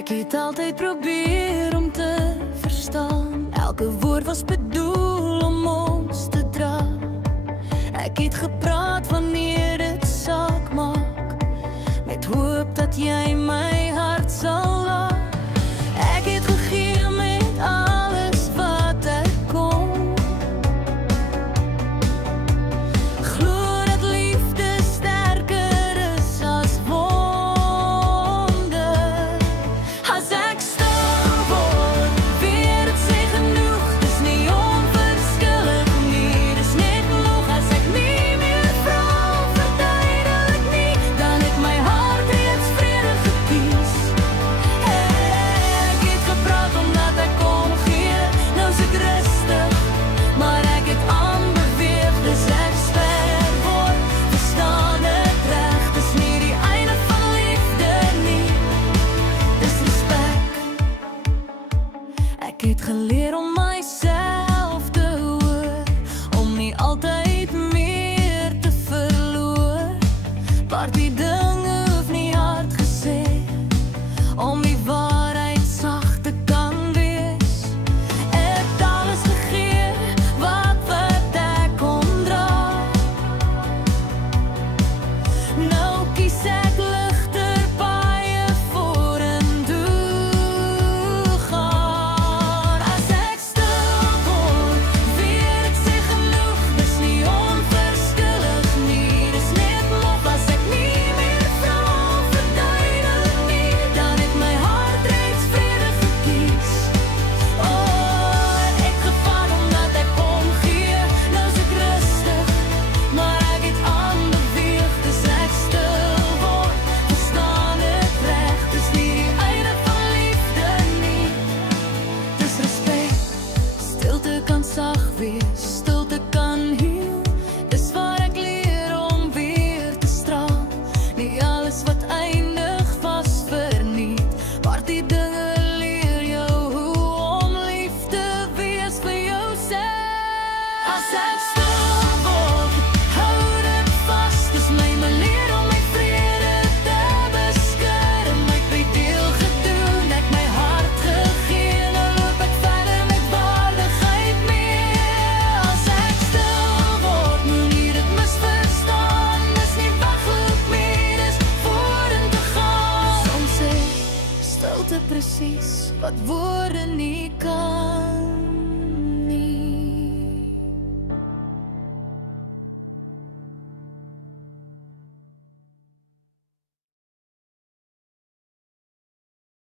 Ek het altyd probeer om te verstaan. Elke woord was bedoel om ons te dra. Ek het gepraat wanneer dit saak maak, met hoop dat jy my hart sal laat. Ek het gegee met alles wat ek kon. Glo dat liefde sterker is as wonde. As ek stil word, weer het sê genoeg. Dis nie onverskillig nie, dis net genoeg. As ek nie meer vra, verduidelik nie, dan het my hart reeds vrede gekies. Ek het gepraat omdat ek kon gee, nou is ek rustig, maar ek het aanbeweeg. Dus ek sper word, verstaan het reg. Dis nie die einde van liefde nie, dis respek. Ek het geleer om myself te hoor, om nie altyd meer te verloor. Maar die dinge hoef nie hard gesê, om die waarheid sag te kan wees. Ek het alles gegee, wat ek kon dra. Nou kies ek ligter paaie vorentoe gaan. As ek stil word, weer ek sê genoeg. Dis nie onverskillig nie, dis net lof. As ek nie meer vra, verduidelik nie, dan het my hart reeds vrede gekies. Ek gevat omdat ek kon gee, nou is ek rustig, maar ek het aanbeweeg. Dus ek stil word, verstaan het reg. Dis nie die einde van liefde nie, dis respek. Stilte kan sag wees, stilte kan heel. Dis waar ek leer om weer te straal. Nie alles wat eindig was verniet, maar die dinge leer jou hoe om lief te wees vir jouself. As ek stil word, hou dit vas. Dis my manier om my vrede te beskerm. Ek het my deel gedoen, ek my hart gegee. Nou loop ek verder met waardigheid mee. As ek stil word, moenie dit misverstaan. Dis nie wegloop mee, dis vorentoe gaan. Soms sê stilte presies wat woorde nie kan.